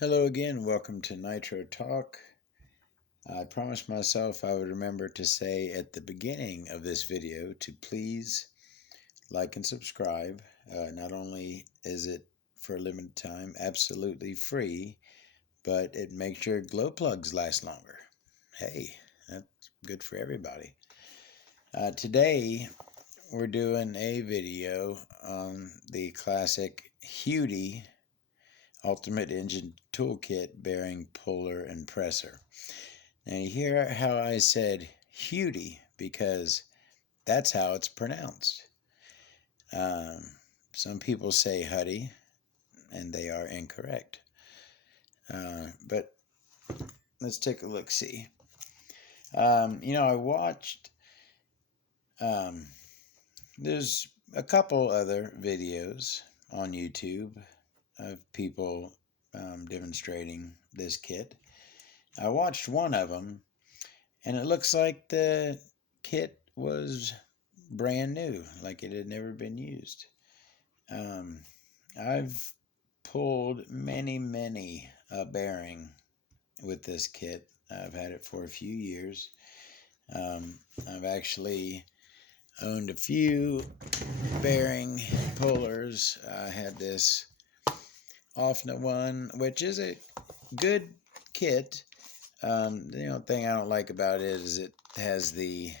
Hello again, welcome to Nitro Talk. I promised myself I would remember to say at the beginning of this video to please like and subscribe. Not only is it for a limited time absolutely free, but it makes your glow plugs last longer. Hey, that's good for everybody. Today we're doing a video on the classic Hudy Ultimate Engine Toolkit bearing puller and presser. Now you hear how I said Hudy because that's how it's pronounced. Some people say Huddy, and they are incorrect. But let's take a look-see. I watched, there's a couple other videos on YouTube of people demonstrating this kit. I watched one of them, and it looks like the kit was brand new, like it had never been used. I've pulled many a bearing with this kit. I've had it for a few years. I've actually owned a few bearing pullers. I had this OFNA one, which is a good kit. The only thing I don't like about it is it has the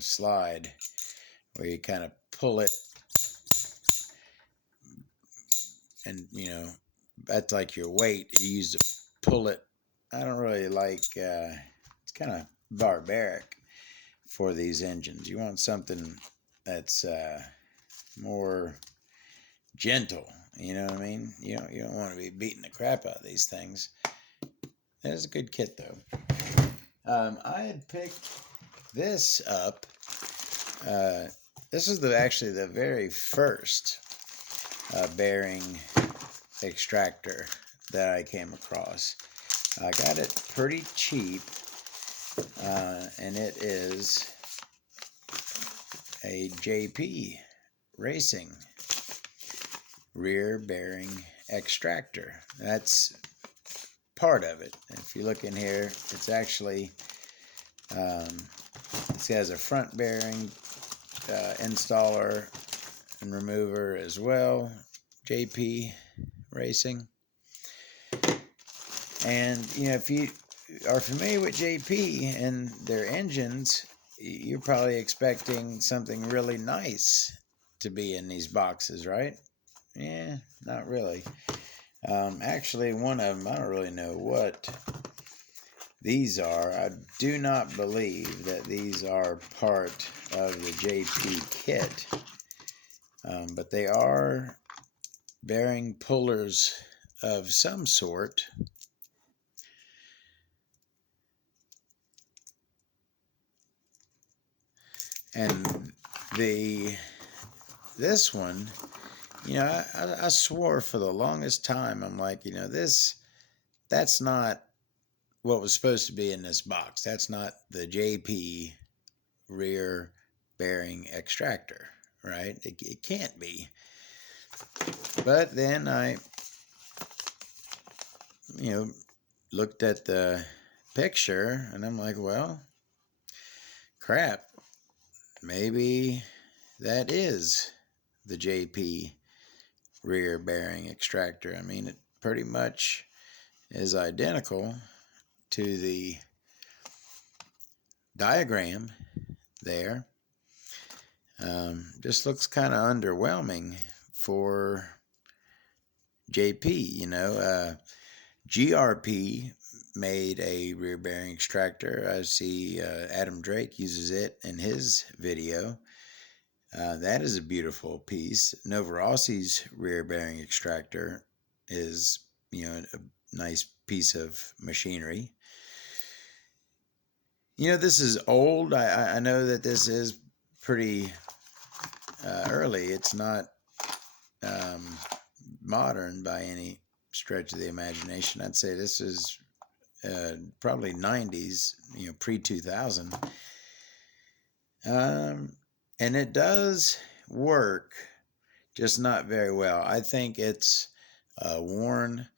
slide where you kind of pull it, and that's like your weight you use to pull it. I don't really like it's kind of barbaric for these engines. You want something that's more gentle, you know what I mean? You don't want to be beating the crap out of these things. It's a good kit though. I had picked this up. This is actually the very first bearing extractor that I came across. I got it pretty cheap, and it is a JP Racing rear bearing extractor. That's part of it. If you look in here, it's actually it has a front bearing installer and remover as well. JP Racing. And if you are familiar with JP and their engines, you're probably expecting something really nice to be in these boxes, right? Yeah, not really. Actually, one of them, I don't really know what these are. I do not believe that these are part of the JP kit, but they are bearing pullers of some sort. And this one, I swore for the longest time, I'm like, that's not what was supposed to be in this box. That's not the JP rear bearing extractor, right? It can't be. But then I, looked at the picture and I'm like, well, crap. Maybe that is the JP rear bearing extractor. I mean, it pretty much is identical to the diagram there. Just looks kind of underwhelming for JP. GRP made a rear bearing extractor. I see Adam Drake uses it in his video. That is a beautiful piece. Novorossi's rear bearing extractor is, a nice piece of machinery. This is old. I know that this is pretty early. It's not modern by any stretch of the imagination. I'd say this is probably 90s, pre-2000. And it does work, just not very well. I think it's worn.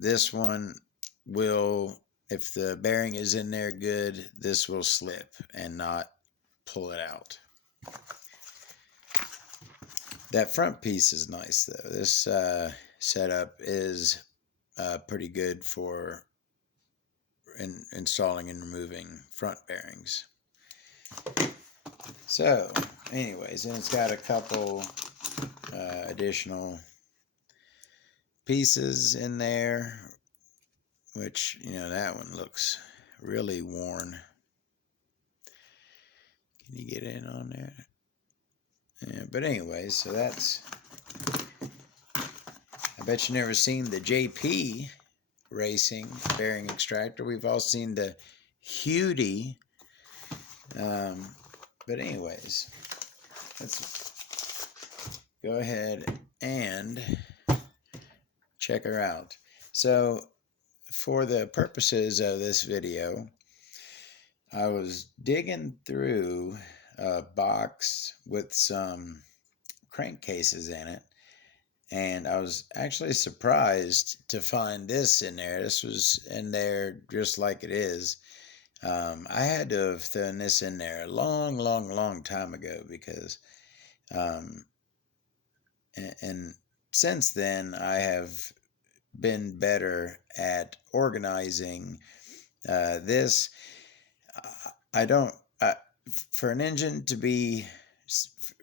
This one will, if the bearing is in there good, this will slip and not pull it out. That front piece is nice though. This setup is pretty good for installing and removing front bearings. So anyways, and it's got a couple additional pieces in there, which, you know, that one looks really worn. Can you get in on there? Yeah, but anyways, so that's, I bet you never seen the JP Racing bearing extractor. We've all seen the Hudy. But anyways, let's go ahead and check her out. So for the purposes of this video, I was digging through a box with some crankcases in it, and I was actually surprised to find this in there. This was in there just like it is. I had to have thrown this in there a long time ago because, and since then I have been better at organizing this. I don't, for an engine to be,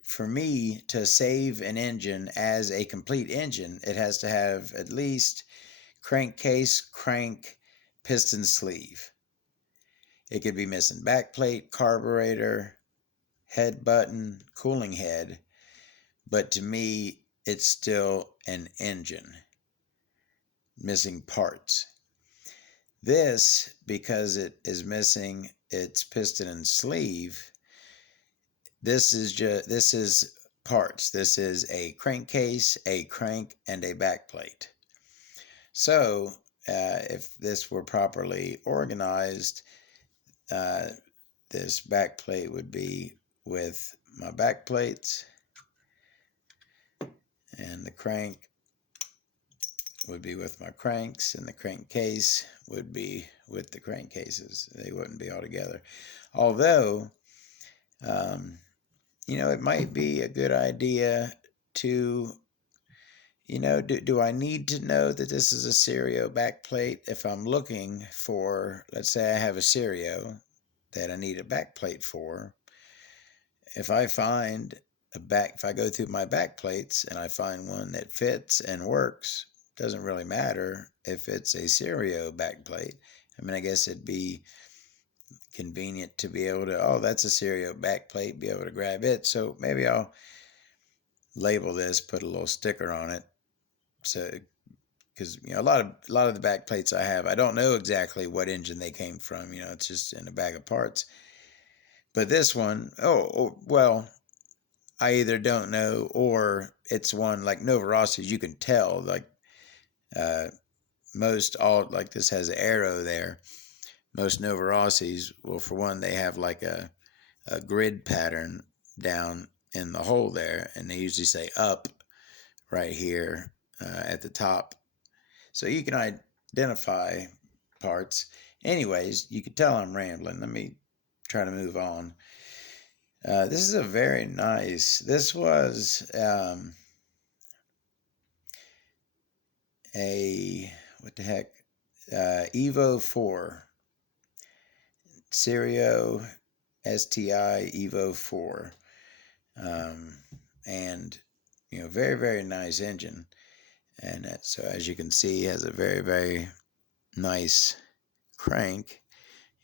for me to save an engine as a complete engine, it has to have at least crankcase, crank, piston sleeve. It could be missing backplate, carburetor, head button, cooling head, but to me, it's still an engine. Missing parts. This, because it is missing its piston and sleeve, this is parts. This is a crankcase, a crank, and a backplate. So, if this were properly organized, this backplate would be with my backplates, and the crank would be with my cranks, and the crankcase would be with the crankcases. They wouldn't be all together. Although, you know, it might be a good idea to, you know, do I need to know that this is a Serio backplate if I'm looking for, let's say I have a Serio that I need a backplate for. If I find if I go through my backplates and I find one that fits and works, doesn't really matter if it's a Serio backplate. I mean, I guess it'd be convenient to be able to, oh, that's a Serio backplate, be able to grab it. So maybe I'll label this, put a little sticker on it. So, because, you know, a lot of the backplates I have, I don't know exactly what engine they came from. You know, it's just in a bag of parts. But this one, well, I either don't know, or it's one like Nova Rossi's, you can tell, like, most all, like this has an arrow there. Most Nova Rossi's, well, for one, they have like a grid pattern down in the hole there, and they usually say up right here at the top. So you can identify parts. Anyways, you can tell I'm rambling. Let me try to move on. This is a very nice, this was a, what the heck, Evo 4, Serio STI Evo 4, and, you know, very nice engine. And so as you can see, it has a very nice crank.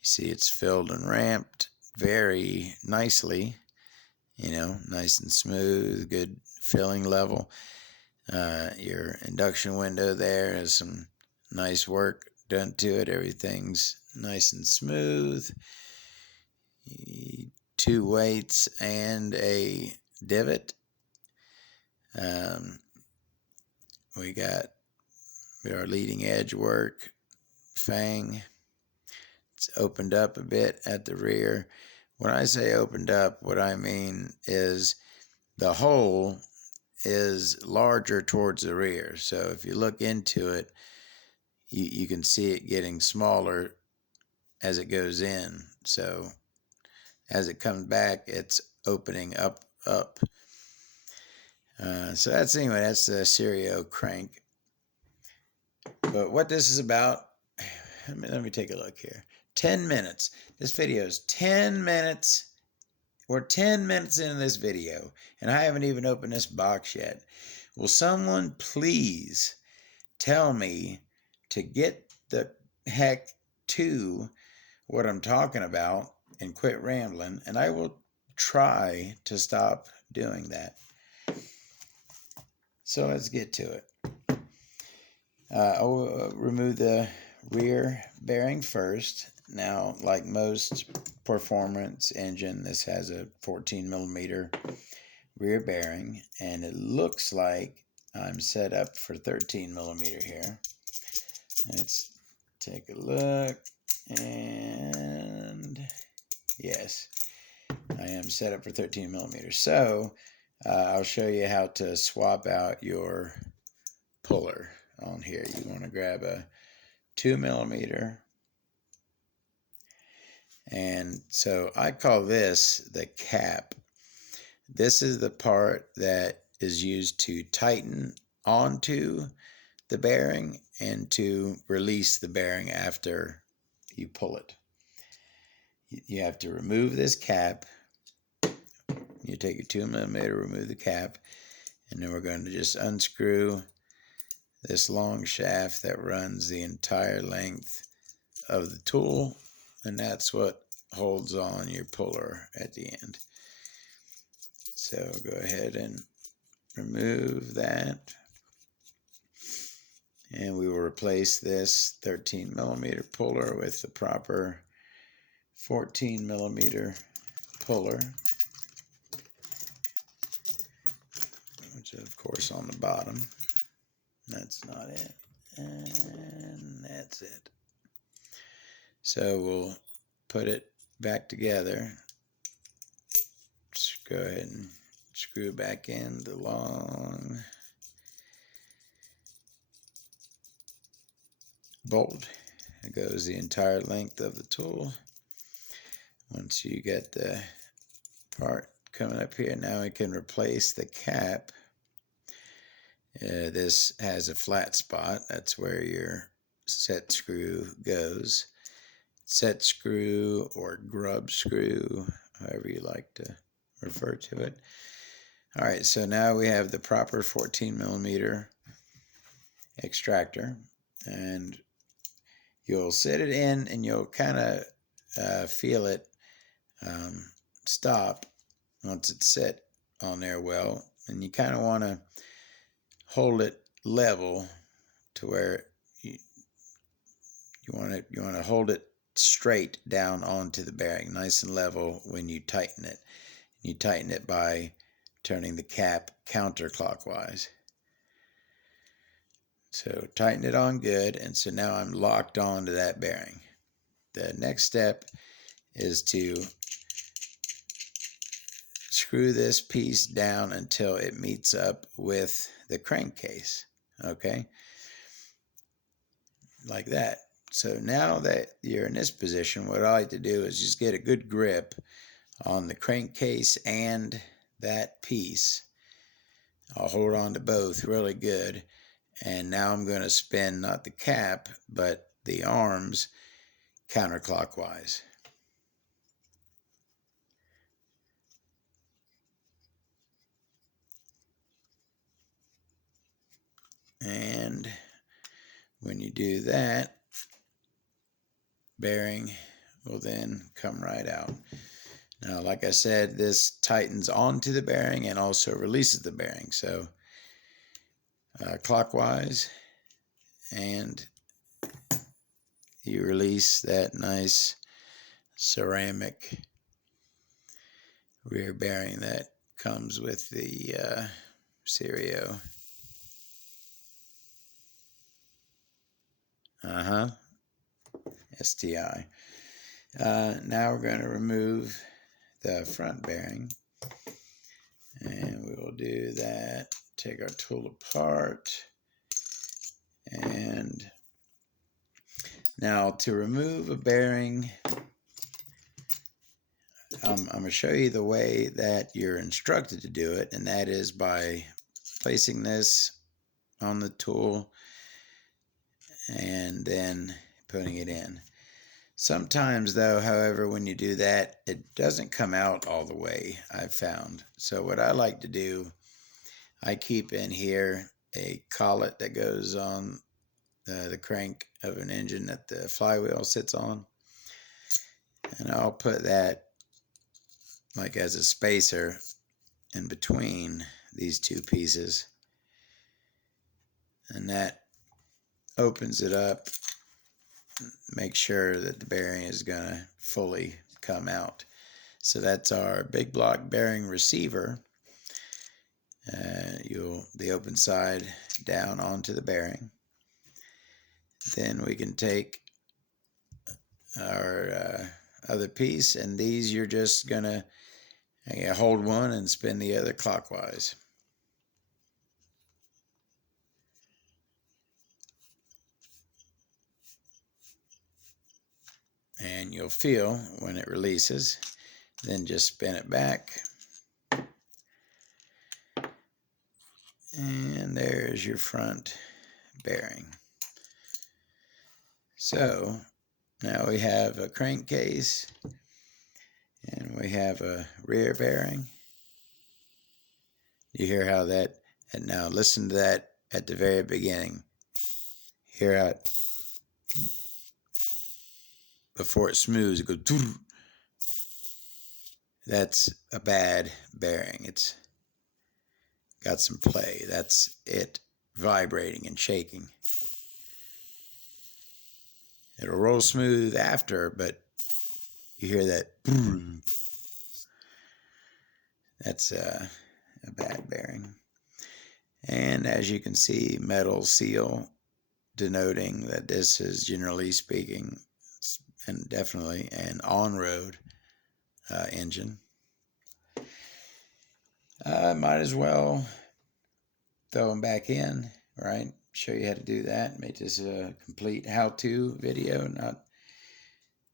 You see it's filled and ramped very nicely, you know, nice and smooth, good filling level. Your induction window there has some nice work done to it. Everything's nice and smooth. 2 weights and a divot. We got our leading edge work, fang. It's opened up a bit at the rear. When I say opened up, what I mean is the hole is larger towards the rear. So if you look into it, you can see it getting smaller as it goes in. So as it comes back, it's opening up. So that's the Serio crank. But what this is about, let me take a look here. 10 minutes. This video is 10 minutes. We're 10 minutes into this video, and I haven't even opened this box yet. Will someone please tell me to get the heck to what I'm talking about and quit rambling, and I will try to stop doing that. So let's get to it. I'll remove the rear bearing first. Now, like most performance engine, this has a 14 millimeter rear bearing, and it looks like I'm set up for 13 millimeter here. Let's take a look, and yes, I am set up for 13 millimeters. So I'll show you how to swap out your puller on here. You want to grab a 2 millimeter, and so I call this the cap. This is the part that is used to tighten onto the bearing and to release the bearing after you pull it. You have to remove this cap. You take your 2 millimeter, remove the cap, and then we're going to just unscrew this long shaft that runs the entire length of the tool, and that's what holds on your puller at the end. So go ahead and remove that, and we will replace this 13 millimeter puller with the proper 14 millimeter puller, which is of course on the bottom. That's not it, and that's it. So we'll put it back together. Just go ahead and screw back in the long bolt. It goes the entire length of the tool. Once you get the part coming up here, now we can replace the cap. This has a flat spot. That's where your set screw goes. Set screw or grub screw, however you like to refer to it. All right, so now we have the proper 14 millimeter extractor, and you'll set it in and you'll kind of feel it stop once it's set on there well, and you kind of want to hold it level to where you want to hold it straight down onto the bearing, nice and level when you tighten it. You tighten it by turning the cap counterclockwise. So tighten it on good, and so now I'm locked on to that bearing. The next step is to screw this piece down until it meets up with the crankcase, okay? Like that. So now that you're in this position, what I like to do is just get a good grip on the crankcase and that piece. I'll hold on to both really good, and now I'm going to spin not the cap but the arms counterclockwise. And when you do that, bearing will then come right out. Now, like I said, this tightens onto the bearing and also releases the bearing. So clockwise, and you release that nice ceramic rear bearing that comes with the Serio. STI. Now we're going to remove the front bearing, And we will do that. Take our tool apart. And now to remove a bearing, I'm going to show you the way that you're instructed to do it, and that is by placing this on the tool and then putting it in. Sometimes though, however, when you do that, it doesn't come out all the way, I've found. So what I like to do, I keep in here a collet that goes on the crank of an engine that the flywheel sits on. And I'll put that like as a spacer in between these two pieces. And that opens it up. Make sure that the bearing is going to fully come out. So that's our big block bearing receiver. The open side down onto the bearing. Then we can take our other piece, and these you're just going to hold one and spin the other clockwise. And you'll feel when it releases. Then just spin it back. And there's your front bearing. So now we have a crankcase and we have a rear bearing. You hear how that, and now listen to that at the very beginning. Hear how it, before it smooths, it goes doo. That's a bad bearing. It's got some play. That's it vibrating and shaking. It'll roll smooth after, but you hear that. That's a bad bearing. And as you can see, metal seal denoting that this is, generally speaking, and definitely an on-road engine. Might as well throw them back in, right? Show you how to do that. Make this a complete how-to video, not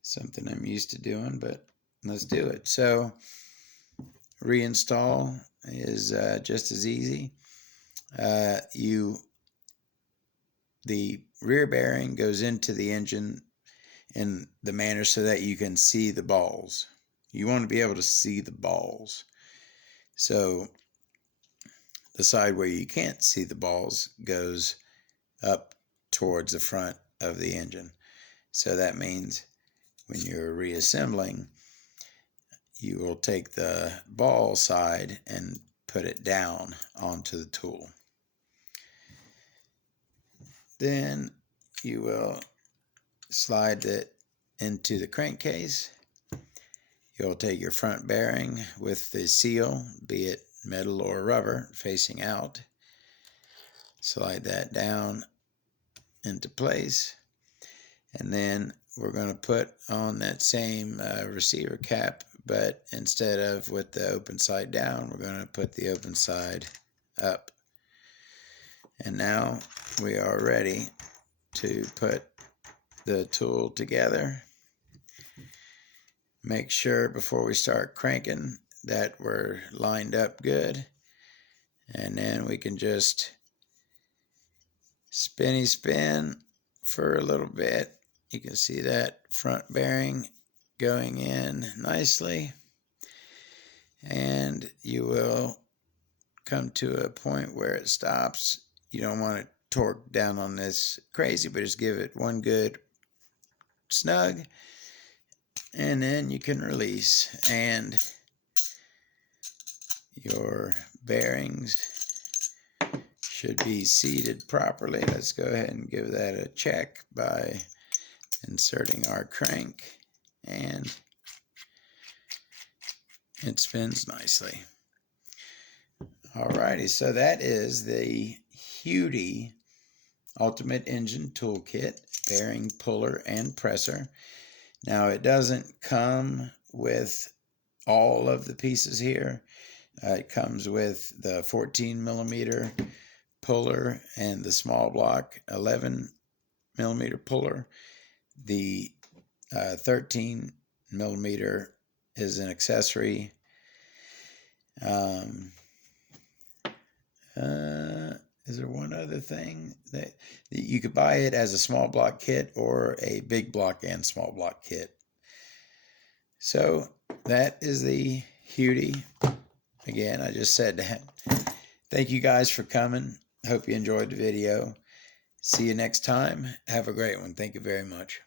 something I'm used to doing, but let's do it. So reinstall is just as easy. The rear bearing goes into the engine in the manner so that you can see the balls. You want to be able to see the balls. So the side where you can't see the balls goes up towards the front of the engine. So that means when you're reassembling, you will take the ball side and put it down onto the tool. Then you will slide it into the crankcase. You'll take your front bearing with the seal, be it metal or rubber, facing out. Slide that down into place. And then we're going to put on that same receiver cap, but instead of with the open side down, we're going to put the open side up. And now we are ready to put the tool together. Make sure before we start cranking that we're lined up good. And then we can just spinny spin for a little bit. You can see that front bearing going in nicely. And you will come to a point where it stops. You don't want to torque down on this crazy, but just give it one good snug. And then you can release, and your bearings should be seated properly. Let's go ahead and give that a check by inserting our crank, and it spins nicely. Alrighty, so that is the Hudy Ultimate Engine Toolkit, bearing puller and presser. Now it doesn't come with all of the pieces here. It comes with the 14 millimeter puller and the small block 11 millimeter puller. The 13 millimeter is an accessory. Is there one other thing that you could buy it as a small block kit or a big block and small block kit? So that is the Hudy. Again, I just said that. Thank you guys for coming. Hope you enjoyed the video. See you next time. Have a great one. Thank you very much.